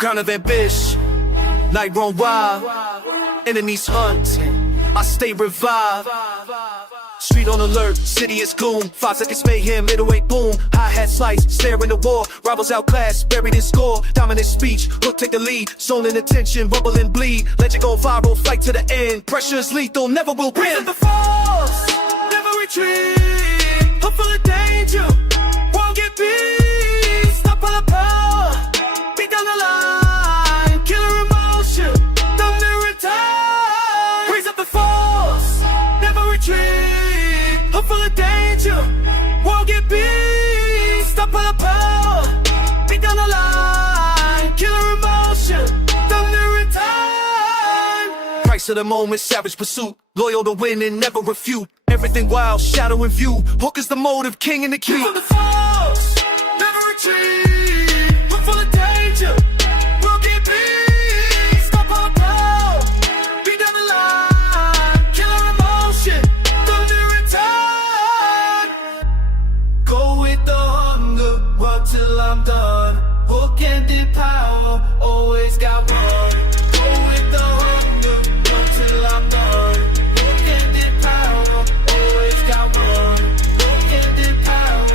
Crown of ambition, night run wild, enemies hunting, I stay revived. Street on alert, city is gloom, 5 seconds mayhem, middleweight boom. Hi-hat slice, stare in the war, rivals outclassed, buried in score. Dominant speech, hook take the lead, zone in attention, bubble and bleed. Legend go viral, fight to the end, pressure is lethal, never will win. Raise up the force, never retreat, hope full of danger, won't get beat. Stop all the power, beat down the line, killer emotion, thunder in time. Raise up the force, never retreat, hope full of danger, won't get beat. Stop all the power, beat down the line, killer emotion, thunder in time. Price of the moment, savage pursuit, loyal to win and never refute. Everything wild, shadow in view, hook is the motive, king in the key. From the force, never retreat, hook full of danger, won't get beat. Stop all the power, beat down the line, killer emotion, thunder in time. Go with the hunger, work till I'm done. Hook and the power, always got one. Go with the hunger, work till I'm done. Hook and the power, always got one. Hook and the power,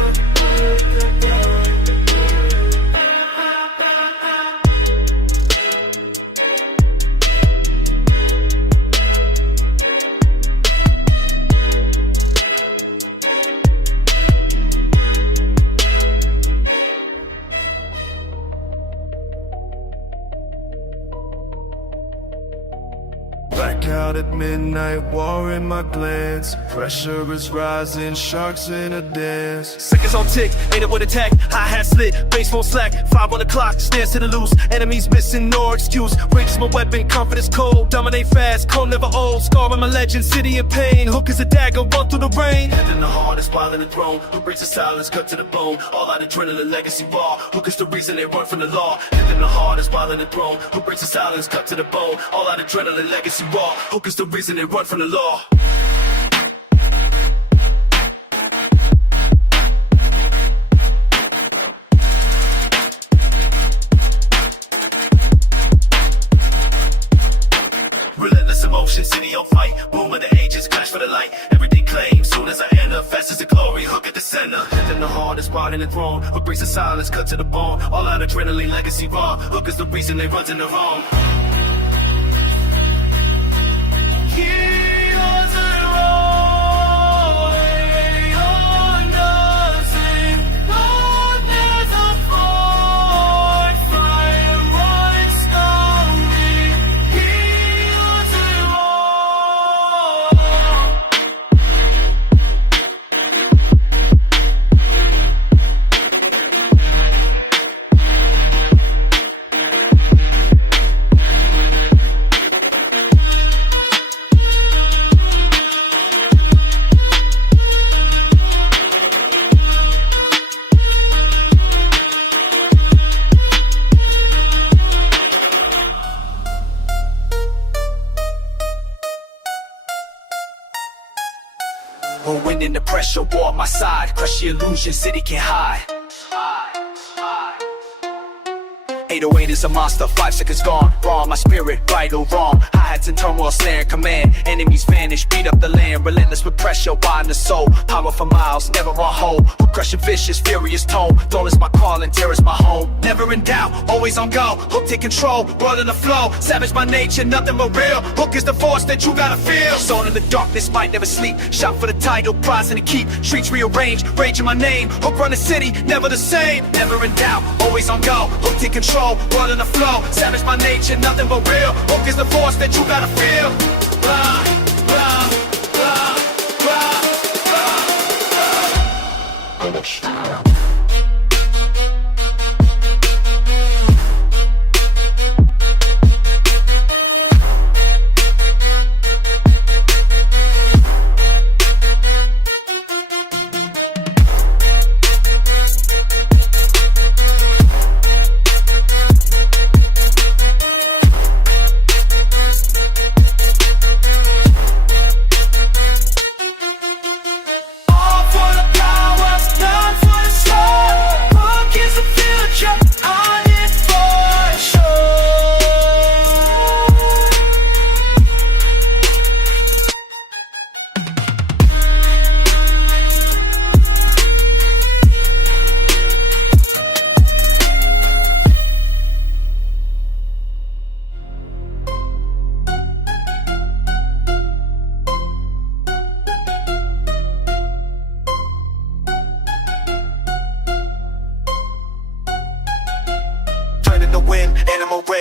Blackout at midnight, war in my glance. Pressure is rising, sharks in a dance. Seconds on tick, ain't it with attack, hi-hat slit, bass won't slack, 5 on the clock, stands to the loose, enemies missing, no excuse, range is my weapon, confidence cold, dominate fast, cold never old, scar in my legend, city in pain, hook is a dagger, run through the rain. Head in the heart, is while in the throne, who brings the silence, cut to the bone, all out adrenaline, legacy raw, hook is the reason they run from the law. Head in the heart, is while in the throne, who brings the silence, cut to the bone, all out adrenaline, legacy raw, hook is the reason they run from the law. Relentless emotion, city on fight, boom of the ages, clash for the light, everything claimed, soon as I enter, fast as the glory, hook at the center. Head in the heart, is spot in the throne, hook brings the silence, cut to the bone, all out adrenaline, legacy raw, hook is the reason they run to the wrong. We're winning the pressure, war on my side, crush the illusion, city can't hide. 808 is a monster, 5 seconds gone, raw on my spirit, vital, wrong. Hi-hats in turmoil, snare in command, enemies vanish, beat up the land, relentless with pressure, wide in the soul, power for miles, never on hold, hook crushing vicious, furious tone, throne is my calling, terror is my home, never in doubt, always on go, hook take control, world in the flow, savage by nature, nothing but real, hook is the force that you gotta feel, zone in the darkness, might never sleep, shot for the title, prize in the keep, streets rearranged, rage in my name, hook run the city, never the same, never in doubt, always on go, hook take control, world in the flow, savage by nature, nothing but real, hook is the force that you gotta feel. Blah, blah, blah, blah, blah, blah. All for the power, none for the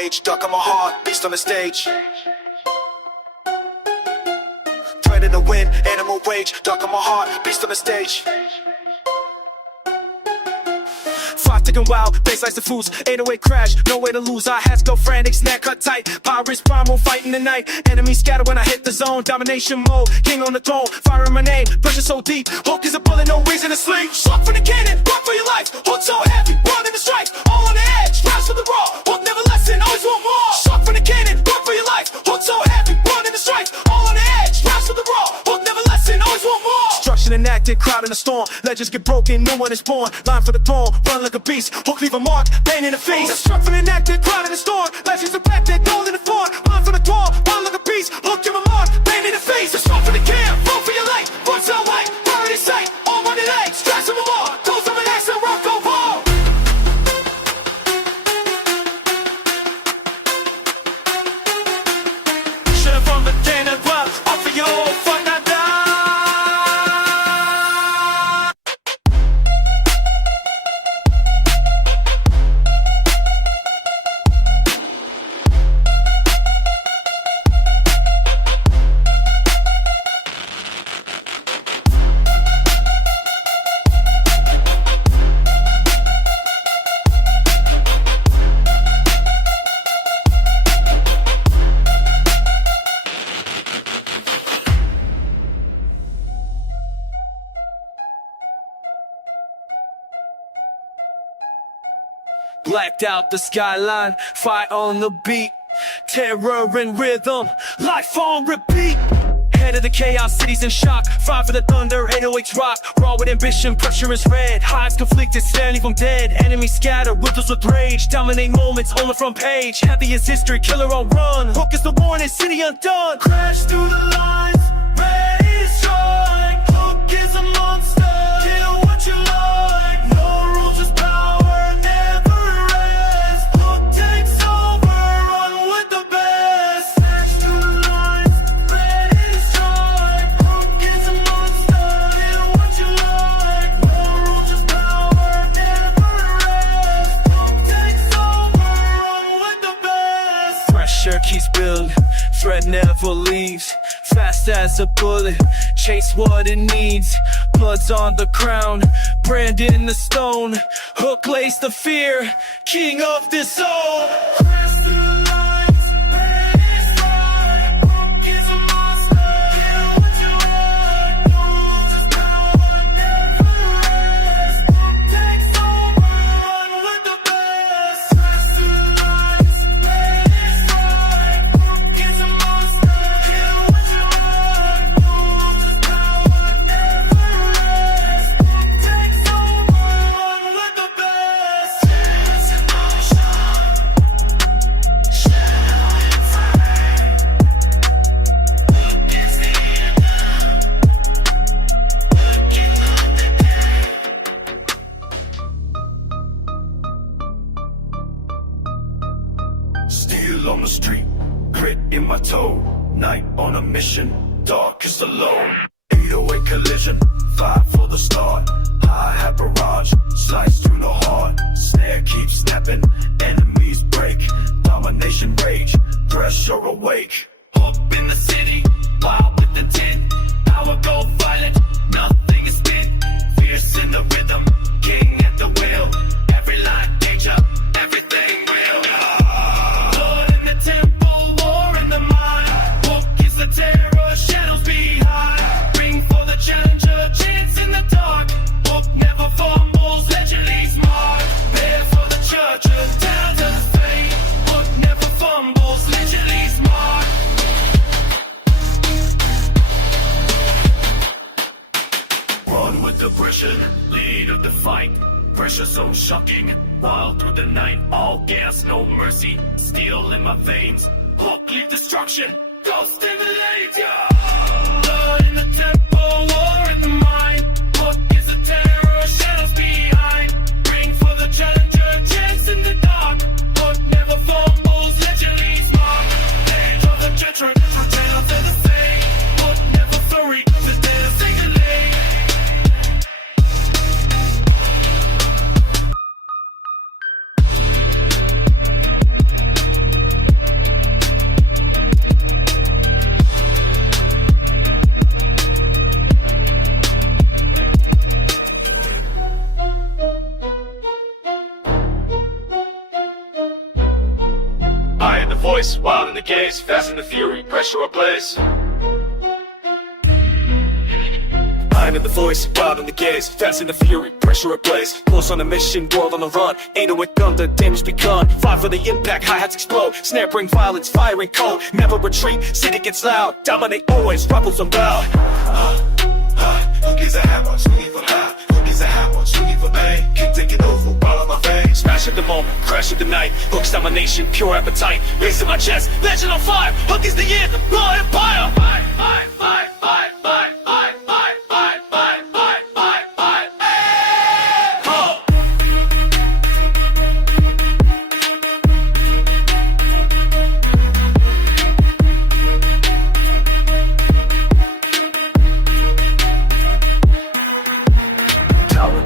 age, duck on my heart, beast on the stage. Threat in the wind, animal rage, duck on my heart, beast on the stage. Fire ticking wild, bass like the fools, 808 crash, no way to lose. Our hats go frantic, snap cut tight, pirates primal, fighting the night. Enemies scatter when I hit the zone, domination mode, king on the throne, fire in my name, pressure so deep. Hook is a bullet, no reason to sleep. Shot from the cannon, run for your life. Hook so heavy, running the strike, all on the edge, rise for the raw. Hook never lessen, always want more. Shot from the cannon, run for your life. Hook so heavy, running the strike, all on the edge, rise for the raw. Hook never lessen, always want more. Destruction enacted, crowd in the storm. Legends get broken, no one is born. Line for the throne, run like a beast. Hook leave a mark, pain in the face. Destruction enacted, crowd in the storm. Legends affected, gold in the thorn. Line for the throne, run like a beast. Hook give a mark, pain in the face. Destruction for the camp, run for your life. Run so light, burn in sight. All running legs, stress them all. Close them and axe and rock go home. Shut up from the den and run. Off for your fuck not die. Blacked out the skyline, fire on the beat, terror and rhythm, life on repeat. Head of the chaos, cities in shock, fire for the thunder, 808's rock. Raw with ambition, pressure is red, hives conflicted, standing from dead. Enemies scatter, withers with rage, dominate moments on the front page. Heavy as history, killer on run, hook is the warning, city undone. Crash through the lines, ready to strike. Hook is a monster, kill what you like. No rules, just power, never rest. Hook takes over, run with the best. Crash through the lines, ready to strike. Hook is a monster, kill what you like. No rules, just power, never rest. Hook takes over, run with the best. Pressure keeps building, threat never leaves. Fast as a bullet, chase what it needs. Blood's on the crown, brand in the stone. Hook lays the fear, king of this soul. Crash through the lines, ready to strike. Hook is a monster, kill what you like. No rules, just power, never rest. Hook takes over, run with the best. Crash through the lines, ready to strike. Hook is a monster, kill what you like. No rules, just power, never rest. Hook takes over, run with the best. Sense of motion, shadow and fire. Hook is the anthem, looking on the day. Steel on the street, grit in my toe. Night on a mission, dark is the low. 808 collision, five for the start. Hi-hat barrage, slice through the heart. Snare keeps snapping, enemies break. Domination rage, pressure awake. Up in the city, wild with the tin. Power go violent, nothing is spin. Fierce in the rhythm, king at the wheel. Every line danger, everything real. Blood in the temple, war in the mind. Hook is the terror, shadows behind. Ring for the challenger, chance in the dark. Hook never fumbles, legend leaves mark. There for the churches, down to the fate. Hook never fumbles, legend leaves mark. Run with aggression, lead of the fight. Pressure so shocking, wild through the night. All gas, no mercy, steel in my veins. Hook lead destruction, ghost in the lake. Blood in the temple, war in the mind. Hook is a terror, shadows behind. Ring for the challenger, chance in the dark. Hook never fumbles, legend leaves mark. Age of the treacherous, return to the same. Hook never flurry, the dead of singularly. voice, wild in the gaze, fast in the fury, pressure ablaze. I'm in the voice, wild in the gaze, fast in the fury, pressure ablaze. Close on a mission, world on the run, 808 thunder, damage begun. Fight for the impact, hi-hats explode, snare bring violence, firing cold. Never retreat, city gets loud, dominate always, rebels unbowed. Who gives a hammer, swinging for high? Who gives a hammer, swinging for bang? Keep taking over, ball on my veins. Smash at the moment, crash at the night. Hook's domination, pure appetite. Race in my chest, legend on fire. Hook is the end, raw empire.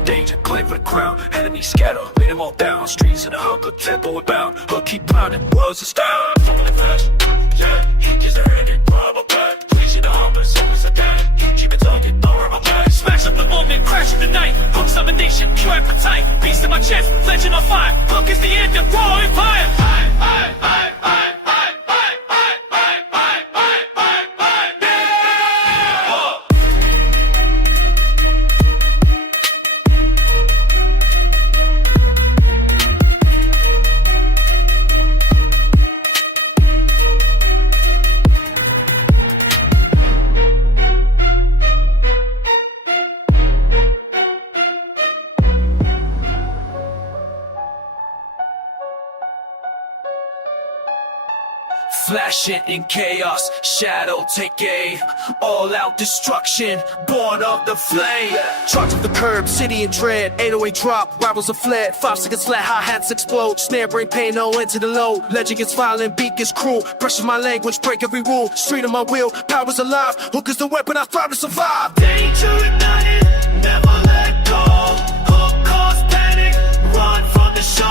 Danger, claim for the crown. Enemies scatter, lay them all down. Streets in the hunger, tempo bound. Hook keep pounding, worlds astound. He just a hand and grab a back. Please in the hunger, so as I can. Keep it talking, lower my back. Smash up the moment, crash in the night. Hook's domination, pure appetite. Beast in my chest, legend on fire. Hook is the end of raw empire. Flashing in chaos, shadow take aim. All out destruction, born of the flame. Charge of the curb, city in dread. 808 drop, rivals are fled. 5 seconds flat, hi-hats explode. Snare bring pain, no end to the load. Legend gets violent, beat gets cruel. Pressure my language, break every rule. Street on my wheel, power's alive. Hook is the weapon, I thrive to survive. Danger ignited, never let go. Hook cause panic, run from the show.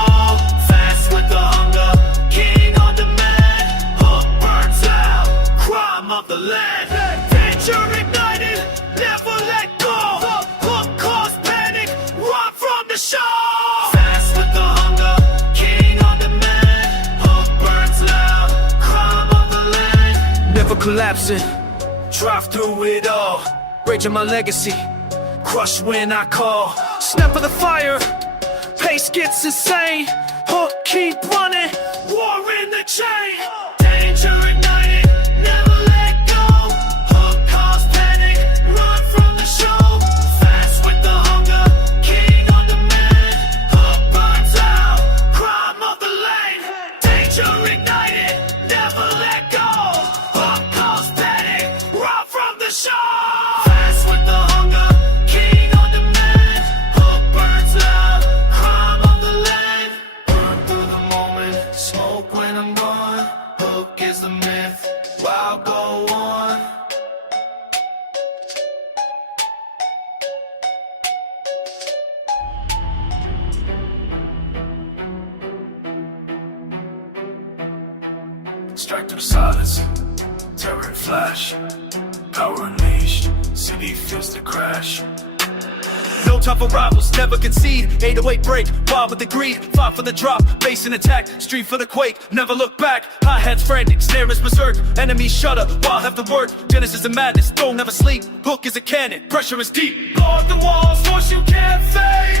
Fast with the hunger, king on demand. Hook burns out, crime of the land. Danger ignited, never let go. Hook cause panic, run from the show. Fast with the hunger, king on demand. Hook burns loud, crime of the land. Never collapsing, Drive through it all, raging my legacy. crush when I call. Snap of the fire, pace gets insane. Hook keep running, War in the chain, danger ignited, never let go. Hook cause panic, run from the show. Fast with the hunger, king on demand. Hook burns out, crime of the lane. Danger ignited, never let go. Hook cause panic, run from the show. Fast with the hunger, king on demand. Hook burns out, crime of the lane. Burn through the moment, smoke when I'm gone. Hook is the myth, I'll go on. Strike through the silence, terror and flash. Power unleashed, city feels the crash. no time for rivals, never concede. 808 break, wild with the greed. 5 for the drop, base and attack. Street for the quake, never look back. Hi-hats frantic, snare is berserk. Enemies shudder, wild have the word. Genesis and madness, don't never sleep. Hook is a cannon, pressure is deep. Guard the walls, force you can't fade.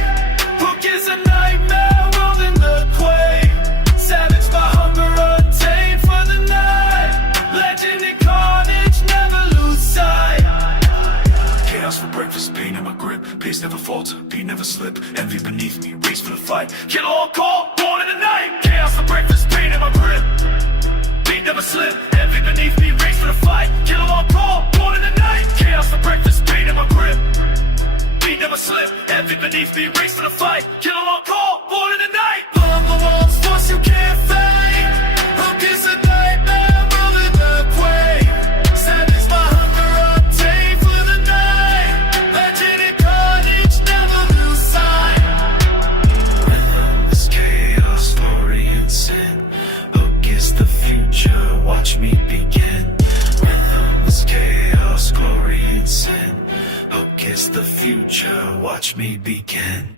Hook is a nightmare, world in the quake. Savage by hunger, untamed for the night. Legend and carnage, never lose sight. Chaos for breakfast, pain in my grip. Pace never falter, beat never slip. Envy beneath me, race for the fight. Kill all call, born in the night. Chaos for breakfast, pain in my grip. Beat never slip, envy beneath me, race for the fight. Kill all call, born in the night. Chaos for breakfast, pain in my grip. Beat never slip, envy beneath me, race for the fight. Kill all call, born in the night. Along the walls, force you can't fade. Hook is a nightmare, world in the quake. Sadness my hunger, untamed for the night. Legend and carnage, never lose sight. Rhythm is chaos, glory and sin. Hook is the future, watch me begin. Rhythm is chaos, glory and sin. Hook is the future, watch me begin.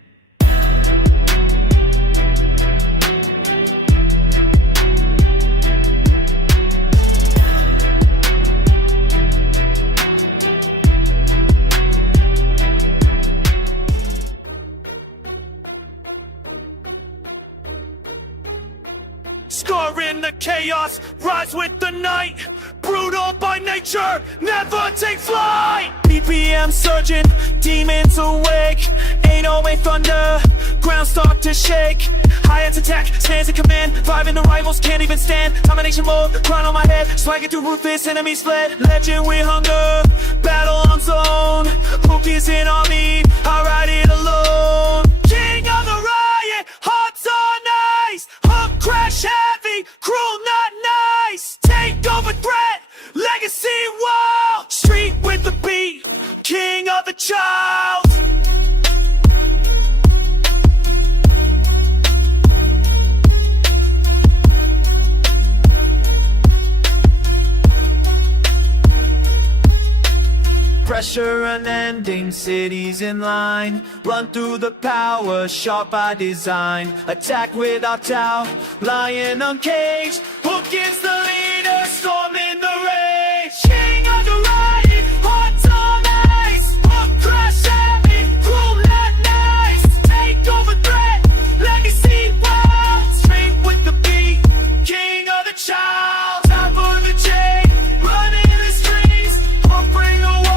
Scar in the chaos, rise with the night. Brutal by nature, never take flight. BPM surging, demons awake. 808 thunder, ground start to shake. Riot's attack, stands in command. 5 in the rivals, can't even stand. Domination mode, crown on my head. Swagging through ruthless enemies fled. Legend with hunger, battle on zone. Hook is in on me, I ride it alone. King of the riot, hearts on ice. Hook crash heavy, cruel not nice. Take over threat, legacy wild. Street with the beat, king of the child. Pressure unending, cities in line. Run through the power, sharp by design. Attack without doubt, lion uncaged. Hook is the leader, storm in the rage. King of the riot, hearts on ice. Hook crash heavy, cruel not nice. Take over threat, legacy wild. Straight with the beat, king of the child. Top of the chain, running the streets. Hook bring a war.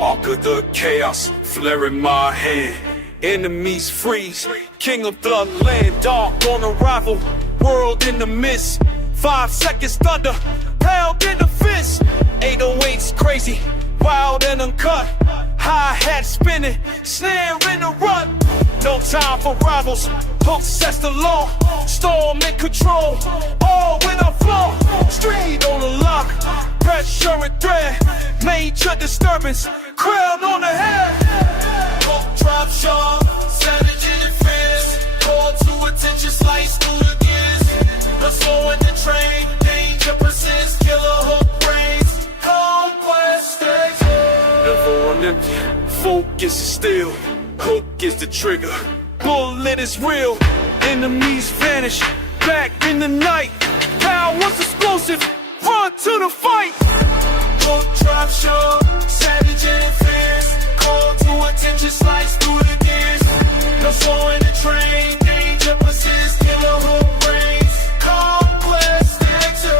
Arc of the chaos, flare in my hand. Enemies freeze, king of the land. Dark on arrival, world in the mist. 5 seconds thunder, pound in the fist. 808's crazy, wild and uncut. Hi-hat spinning, snare in the rut. No time for rivals, hook sets the law. Storm in control, all with a flow. Street on the lock, pressure and threat. Major disturbance, crown on the head. Hook drop sharp, savage in the fist. Call to attention, slice through the gears. The slow in the train, danger persists. Killer hook brains, conquest takes. Never on empty, focus is still. Hook is the trigger, bullet is real. Enemies vanish, back in the night. Power's explosive, run to the fight. Hook drop sharp, savage and fierce. Call to attention, slice through the gears. No slowing the train, danger persists. Killer hook reigns, conquest takes over.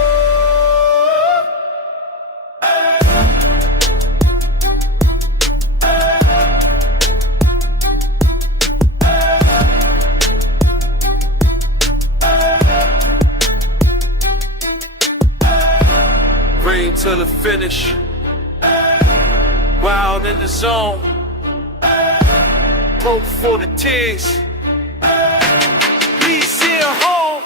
To the finish, wild in the zone, hope for the tears. Peace here home.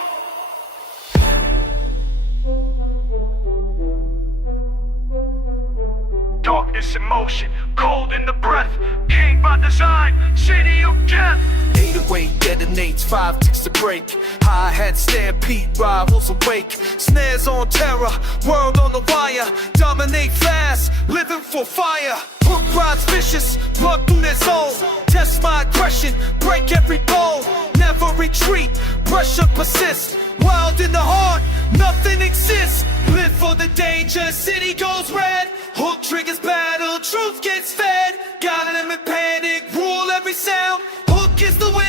Darkness in motion, cold in the breath. King by design, city of death. 808 detonates, 5 ticks to break. Hi-hat stampede, rivals awake. Snares on terror, world on the wire. Dominate fast, living for fire. Hook rides vicious, blood through their soul. Test my aggression, break every bone. Never retreat, pressure persists. Wild in the heart, nothing exists. Live for the danger, city goes red. Hook triggers battle, truth gets fed. Got them in panic, rule every sound. Hook is the way.